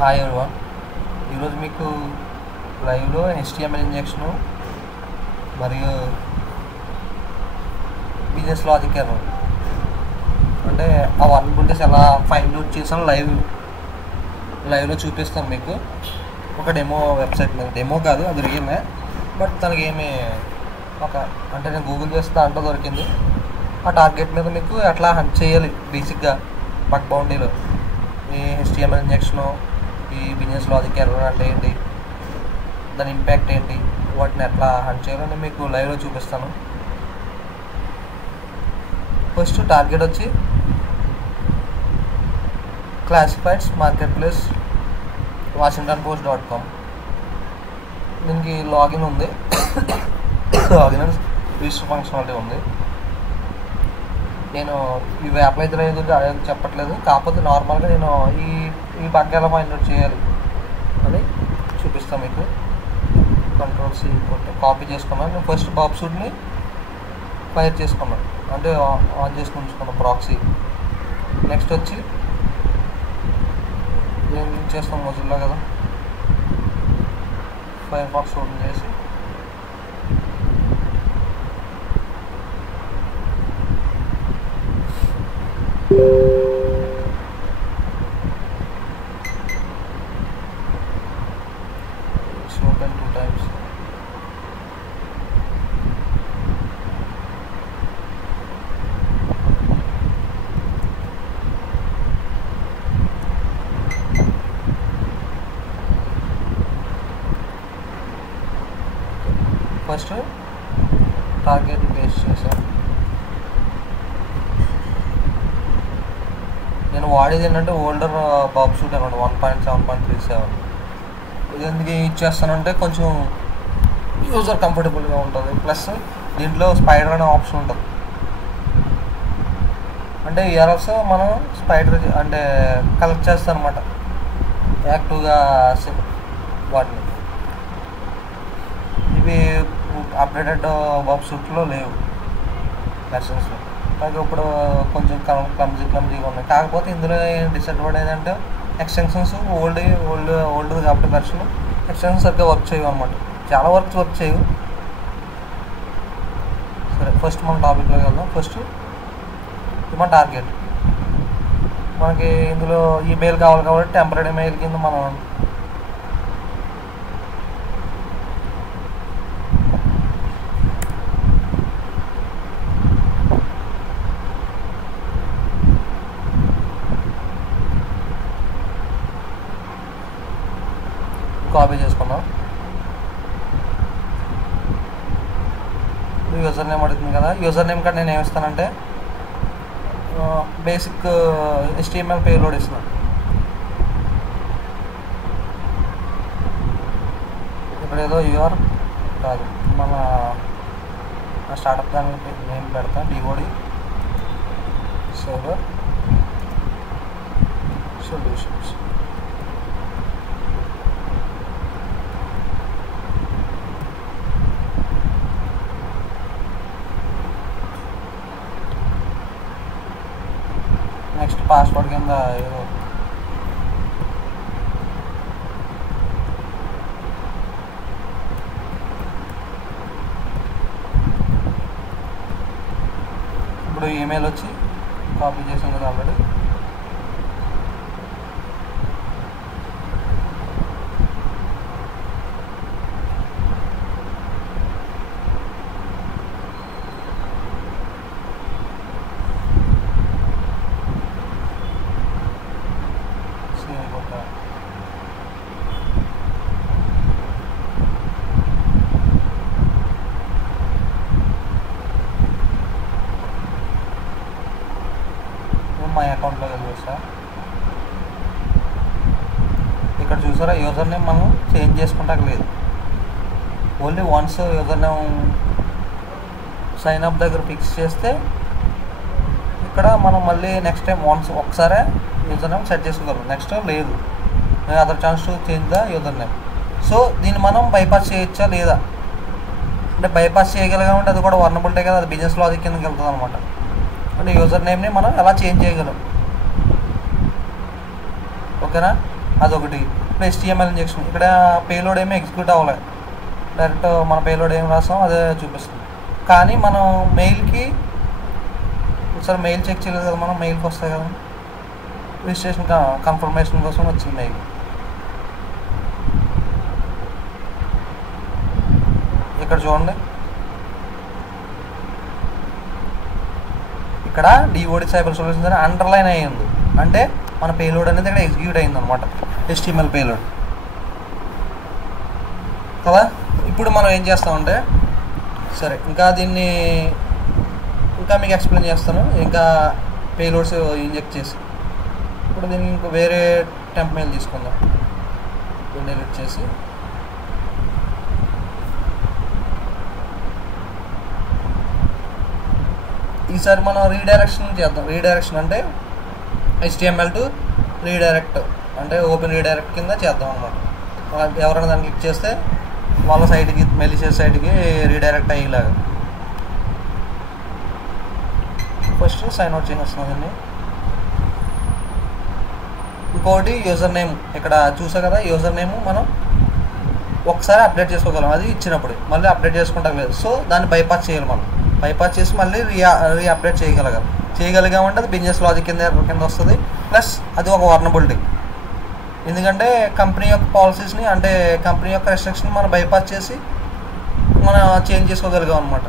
Hi everyone. ఈరోజు మీకు లైవ్లో HTML ఇంజెక్షను మరియు బిజినెస్ లాజిక్ ఎర్రర్ అంటే ఆ వర్నబిలిటీస్ ఎలా ఫైండ్ అవుట్ చేసాను లైవ్లో చూపిస్తాను మీకు. ఒక డెమో వెబ్సైట్ మీద, డెమో కాదు అది రియమే, బట్ తనకి అంటే నేను గూగుల్ చేస్తే దాంట్లో దొరికింది. ఆ టార్గెట్ మీద మీకు ఎట్లా హంట్ చేయాలి బేసిక్గా బగ్ బౌండరీలో, ఈ HTML ఇంజెక్షను, ఈ బిజినెస్ లాజిక్ ఎర్రర్ అంటే ఏంటి, దాని ఇంపాక్ట్ ఏంటి, వాటిని ఎట్లా హంట్ చేయాలని మీకు లైవ్లో చూపిస్తాను. ఫస్ట్ టార్గెట్ వచ్చి క్లాసిఫైడ్స్ మార్కెట్ ప్లేస్ washingtonpost.com. దీనికి లాగిన్ ఉంది, లాగిన్ అండ్ రిజిస్టర్ ఫంక్షనాలిటీ ఉంది. నేను ఇవి అప్లై లేదు చెప్పట్లేదు, కాకపోతే నార్మల్గా నేను ఈ బగ్ ఎలా ఫైండ్ అవుట్ చేయాలి అని చూపిస్తాను మీకు. కంట్రోల్-C కొట్టి కాపీ చేసుకున్నాను. నేను ఫస్ట్ బాబ్ సూట్ని ఫైర్ చేసుకున్నాను, అంటే ఆన్ చేసుకుని ఉంచుకున్నాను ప్రాక్సీ. నెక్స్ట్ వచ్చి ఏం చేస్తాం, మొజిల్లా కదా, ఫైర్ బాక్స్ ఓపెన్ చేసి open 2 times. First target paste చేశాను. నేను వాడేది ఏంటంటే ఓల్డర్ బాబ్ సూట్ అనమాట, 1.7.37. ఇది ఎందుకు ఇచ్చేస్తానంటే కొంచెం యూజర్ కంఫర్టబుల్గా ఉంటుంది, ప్లస్ దీంట్లో స్పైడర్ అనే ఆప్షన్ ఉంటుంది. అంటే ఇయర్స్ మనం స్పైడర్ అంటే కలెక్ట్ చేస్తాం అనమాట యాక్టివ్గా వాటిని. ఇవి అప్డేటెడ్ బాబ్ సూట్లో లేవు వెర్షన్స్లో, అలాగే ఇప్పుడు కొంచెం క్లమ్జీగా ఉన్నాయి. కాకపోతే ఇందులో ఏం డిసడ్వాంటేజ్ అంటే ఎక్స్టెన్షన్స్ ఓల్డ్ కాబట్టి వెర్షన్ ఎక్స్టెన్షన్స్ సరిగ్గా వర్క్ చేయవు అనమాట, చాలా వర్క్ చేయవు. సరే, ఫస్ట్ మనం టాపిక్లోకి వెళ్దాం. ఫస్ట్ మన టార్గెట్, మనకి ఇందులో ఈమెయిల్ కావాలి కాబట్టి టెంపరీ మెయిల్ కింద మనం కాపీ చేసుకున్నాం. యూజర్ నేమ్ అడుగుతుంది కదా, యూజర్ నేమ్ కాడ నేను ఏమిస్తానంటే బేసిక్ HTML పేలోడ్ ఇస్తున్నాను. ఇప్పుడు ఏదో యూఆర్ కాదు, మన స్టార్టప్ దాని నేమ్ పెడతాను, DOD server solutions. Next password కింద ఏదో ఇప్పుడు ఈమెయిల్ వచ్చి కాపీ చేసాం కదా ఆల్రెడీ. మై అకౌంట్లో వెళ్ళేసా, ఇక్కడ చూసారా యూజర్ నేమ్ మనం చేంజ్ చేసుకుంటాక లేదు, only once user name sign up దగ్గర ఫిక్స్ చేస్తే ఇక్కడ మనం మళ్ళీ నెక్స్ట్ టైం ఒకసారి యూజర్ నేమ్ సెట్ చేసుకోగలం, నెక్స్ట్ లేదు, other chance to change the user name. So దీన్ని మనం బైపాస్ చేయొచ్చా లేదా అంటే బైపాస్ చేయగలిగామంటే అది కూడా వర్నబిలిటీ కదా, అది బిజినెస్ లాజిక్ కిందకి వెళ్తుంది అనమాట. అంటే యూజర్ నేమ్ని మనం ఎలా చేంజ్ చేయగలం, ఓకేనా. అదొకటి. ఇప్పుడు HTML ఇంజెక్షన్, ఇక్కడ పేలోడ్ ఏమీ ఎగ్జిక్యూట్ అవ్వలే, డైరెక్ట్ మన పేలోడ్ ఏం రాసాం అదే చూపిస్తుంది. కానీ మనం మెయిల్కి ఒకసారి మెయిల్ చెక్ చేయలేదు కదా, మనం మెయిల్కి వస్తాయి కదా రిజిస్ట్రేషన్ కన్ఫర్మేషన్ కోసం వచ్చింది మెయిల్. ఇక్కడ చూడండి, ఇక్కడ DOD సైబర్ సొల్యూషన్స్ అని అండర్లైన్ అయ్యింది, అంటే మన పేలోడ్ అనేది ఇక్కడ ఎగ్జిక్యూట్ అయింది అనమాట, HTML పేలోడ్ కదా. ఇప్పుడు మనం ఏం చేస్తామంటే, సరే ఇంకా దీన్ని ఇంకా మీకు ఎక్స్ప్లెయిన్ చేస్తాను, ఇంకా పేలోడ్స్ ఇంజెక్ట్ చేసి. ఇప్పుడు దీన్ని ఇంకో వేరే టెంప్ మెయిల్ తీసుకుందాం, దీన్ని ఎడిట్ చేసి ఈసారి మనం రీడైరెక్షన్ చేద్దాం. రీడైరెక్షన్ అంటే HTML టు రీడైరెక్ట్, అంటే ఓపెన్ రీడైరెక్ట్ కింద చేద్దాం అనమాట. ఎవరైనా దాన్ని క్లిక్ చేస్తే వాళ్ళ సైట్కి, మెలిషియస్ సైట్కి రీడైరెక్ట్ అయ్యేలాగా. ఫస్ట్ సైన్ అవుట్ చేసేస్తున్నాం. ఇంకోటి యూజర్ నేమ్, ఇక్కడ చూసా కదా యూజర్ నేమ్ మనం ఒకసారి అప్డేట్ చేసుకోగలం, అది ఇచ్చినప్పుడు మళ్ళీ అప్డేట్ చేసుకుంటాం లేదు. సో దాన్ని బైపాస్ చేయాలి, మనం బైపాస్ చేసి మళ్ళీ రీ అప్డేట్ చేయగలిగామంటే అది బిజినెస్ లాజిక్ కింద వస్తుంది. ప్లస్ అది ఒక వర్నబిలిటీ, ఎందుకంటే కంపెనీ యొక్క పాలసీస్ని, అంటే కంపెనీ యొక్క రెస్ట్రిక్షన్ని మనం బైపాస్ చేసి మనం చేంజ్ చేసుకోగలిగాం అనమాట.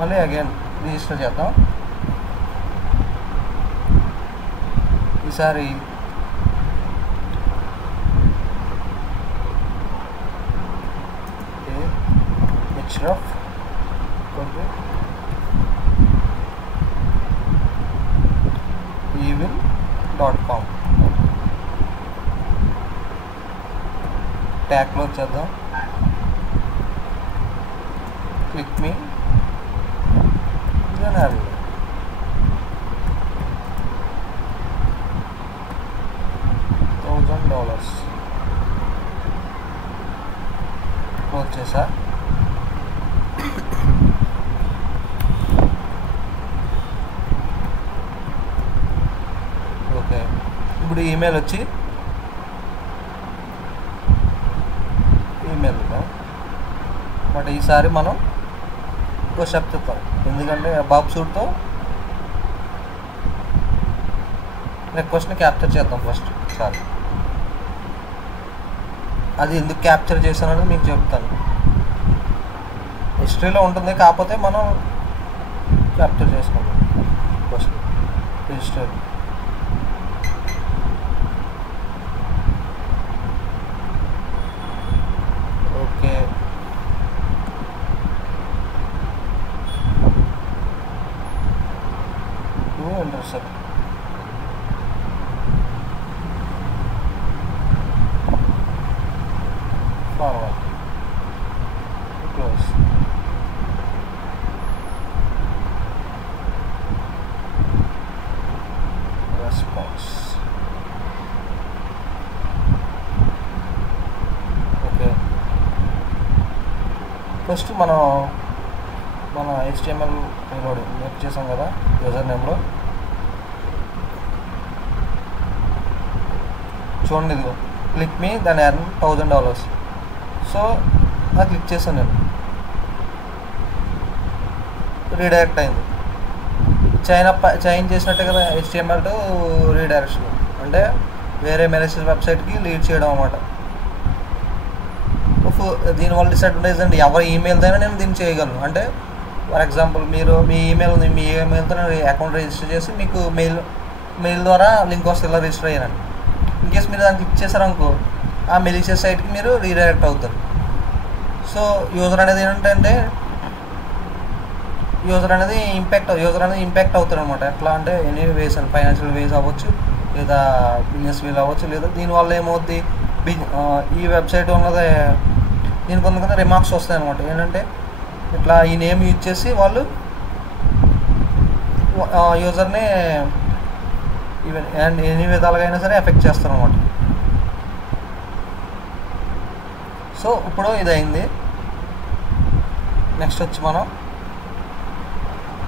మళ్ళీ అగైన్ రిజిస్టర్ చేద్దాం. ఈసారి href evil.com ట్యాగ్ క్లోజ్ చేద్దాం. క్లిక్ మీ $1,000 క్లోజ్ చేసా. ఓకే, ఇప్పుడు ఈమెయిల్ వచ్చి ఈమెయిల్ బట్ ఈసారి మనం ఇంకో స్టెప్ చెప్తాం, ఎందుకంటే బాబ్ సూట్తో రిక్వెస్ట్ని క్యాప్చర్ చేద్దాం ఫస్ట్. సారీ, అది ఎందుకు క్యాప్చర్ చేశానని మీకు చెప్తాను, హిస్టరీలో ఉంటుంది, కాకపోతే మనం క్యాప్చర్ చేసుకుందాం first. Register, okay. Intercept, forward, close. Response, okay. First మన HTML పేలోడ్ మేక్ చేసాం కదా యూజర్ నేమ్లో, చూడండి ఇదిగో క్లిక్ మీ దాని ఎర్న్ $1,000. సో అది క్లిక్ చేశాను నేను, రీడైరెక్ట్ అయింది. చైన్ చేసినట్టే కదా HTML టు రీడైరెక్షన్, అంటే వేరే మెసేజ్ వెబ్సైట్కి లీడ్ చేయడం అన్నమాట. దీనివల్ల డిసడ్వాంటేజ్ అండి, ఎవరి ఈమెయిల్దైనా నేను దీన్ని చేయగలను. అంటే ఫర్ ఎగ్జాంపుల్ మీరు మీ ఈమెయిల్తో అకౌంట్ రిజిస్టర్ చేసి మీకు మెయిల్ ద్వారా లింక్ వస్తే ఇలా రిజిస్టర్ అయ్యానండి. ఇన్కేస్ మీరు దాన్ని క్లిక్ చేశారనుకో ఆ మెలిషియస్ సైట్కి మీరు రీడైరెక్ట్ అవుతారు. సో యూజర్ అనేది ఏంటంటే యూజర్ అనేది ఇంపాక్ట్ అవుతారు అనమాట. ఎట్లా అంటే ఎనీ వేస్ అని, ఫైనాన్షియల్ వేస్ అవ్వచ్చు, లేదా బిజినెస్ వేలు అవ్వచ్చు, లేదా దీనివల్ల ఏమవుద్ది ఈ వెబ్సైట్ ఉన్నది దీనికి ఉన్న కదా రిమార్క్స్ వస్తాయి అనమాట. ఏంటంటే ఇట్లా ఈ నేమ్ యూజ్ చేసి వాళ్ళు యూజర్ని ఈవెన్ అండ్ ఎన్ని విధాలుగా అయినా సరే ఎఫెక్ట్ చేస్తారు అనమాట. సో ఇప్పుడు ఇది అయింది. నెక్స్ట్ వచ్చి మనం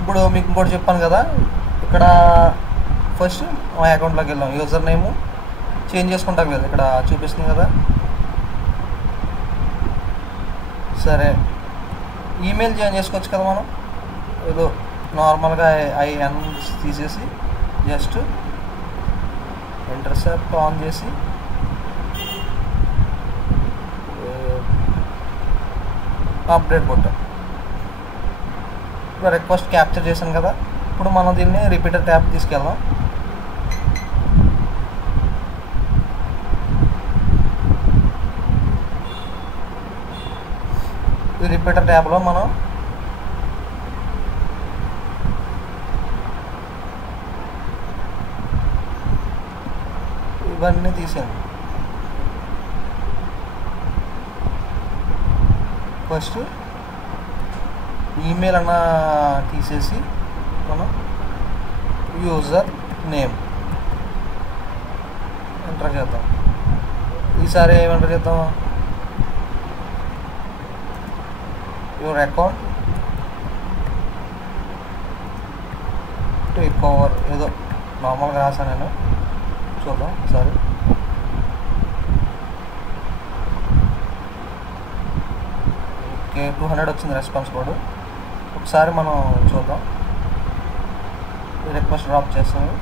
ఇప్పుడు మీకు ఇంకోటి చెప్పాను కదా, ఇక్కడ ఫస్ట్ మా అకౌంట్లోకి వెళ్ళాం. యూజర్ నేము చేంజ్ చేసుకుంటాం కదా, ఇక్కడ చూపిస్తుంది కదా. సరే, ఈమెయిల్ చేంజ్ చేసుకోవచ్చు కదా మనం. ఏదో నార్మల్గా ఐఎన్ తీసేసి జస్ట్ ఇంటర్సెప్ట్ ఆన్ చేసి అప్డేట్ కొట్టాం. ఇప్పుడు రిక్వెస్ట్ క్యాప్చర్ చేశాను కదా. ఇప్పుడు మనం దీన్ని రిపీటర్ ట్యాబ్ తీసుకెళ్దాం. ఈ రిపీటర్ ట్యాబ్లో మనం ఇవన్నీ తీసాను. ఫస్ట్ ఈమెయిల్ అన్న తీసేసి మనం యూజర్ నేమ్ ఎంటర్ చేద్దాం. ఈసారి ఏం ఎంటర్ చేద్దాం? యువర్ అకౌంట్ టేక్ ఓవర్, ఏదో నార్మల్గా రాసాను నేను. చూద్దాం ఒకసారి. ఓకే, 200 వచ్చింది రెస్పాన్స్ కోడ్. ఒకసారి మనం చూద్దాం. రిక్వెస్ట్ డ్రాప్ చేస్తాము.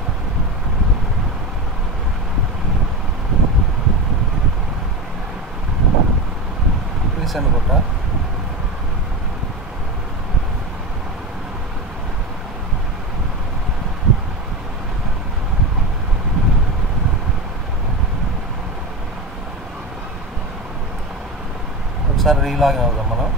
రీసెంట్ కొట్ట. ఒకసారి రీలాగిన్ అవుదాం మనం.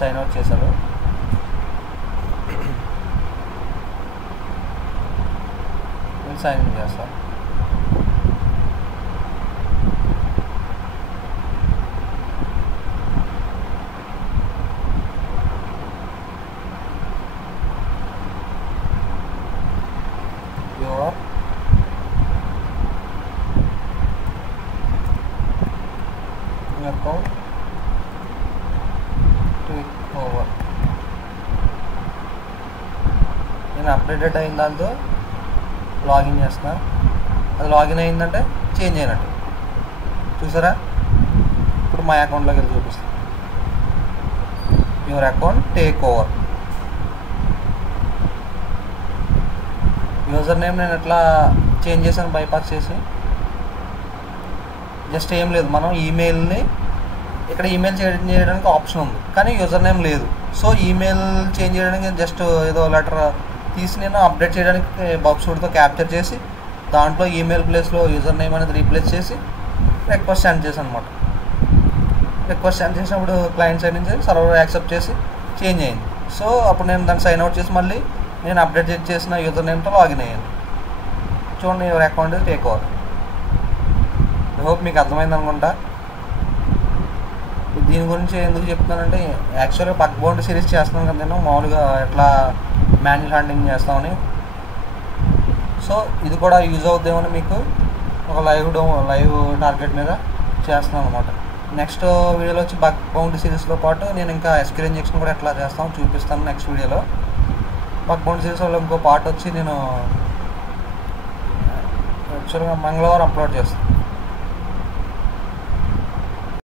సైన్ అవుట్ చేశాను. నేను సైన్ ఇన్ చేస్తాను. Your account over. నేను అప్డేటెడ్ అయిన దాంతో లాగిన్ చేస్తున్నా. అది లాగిన్ అయిందంటే చేంజ్ అయినట్టు. చూసారా? ఇప్పుడు మా అకౌంట్లోకి వెళ్ళి చూపిస్తాను. Your account take over. User name నేను ఎట్లా చేంజ్ చేశాను, బైపాస్ చేసి. జస్ట్ ఏం లేదు, మనం ఈమెయిల్ని ఇక్కడ ఈమెయిల్ చేంజ్ చేయడానికి ఆప్షన్ ఉంది, కానీ యూజర్ నేమ్ లేదు. సో ఈమెయిల్ చేంజ్ చేయడానికి జస్ట్ ఏదో లెటర్ తీసి నేను అప్డేట్ చేయడానికి బాక్స్వుడ్తో క్యాప్చర్ చేసి దాంట్లో ఈమెయిల్ ప్లేస్లో యూజర్ నేమ్ అనేది రీప్లేస్ చేసి రిక్వెస్ట్ సెండ్ చేశాను అనమాట. రిక్వెస్ట్ సెండ్ చేసినప్పుడు క్లయింట్ సైడ్ నుంచి సర్వర్ యాక్సెప్ట్ చేసి చేంజ్ అయింది. సో అప్పుడు నేను దాన్ని సైన్ అవుట్ చేసి మళ్ళీ నేను అప్డేట్ చేసిన యూజర్ నేమ్తో లాగిన్ అయ్యాను. చూడండి, your account take over. I hope మీకు అర్థమైంది అనుకుంటా. దీని గురించి ఎందుకు చెప్తున్నానంటే, యాక్చువల్గా బగ్ బౌండరీ సిరీస్ చేస్తున్నాను కదా నేను, మామూలుగా ఎట్లా మాన్యువల్ హ్యాండ్లింగ్ చేస్తామని. సో ఇది కూడా యూజ్ అవుద్దేమని మీకు ఒక లైవ్ టార్గెట్ మీద చేస్తున్నాను అనమాట. నెక్స్ట్ వీడియోలో వచ్చి బగ్ బౌండరీ సిరీస్లో పాటు నేను ఇంకా SQL ఇంజెక్షన్ కూడా ఎట్లా చేస్తామో చూపిస్తాను నెక్స్ట్ వీడియోలో. బగ్ బౌండరీ సిరీస్లో ఇంకో పార్ట్ వచ్చి నేను యాక్చువల్గా మంగళవారం అప్లోడ్ చేస్తాను.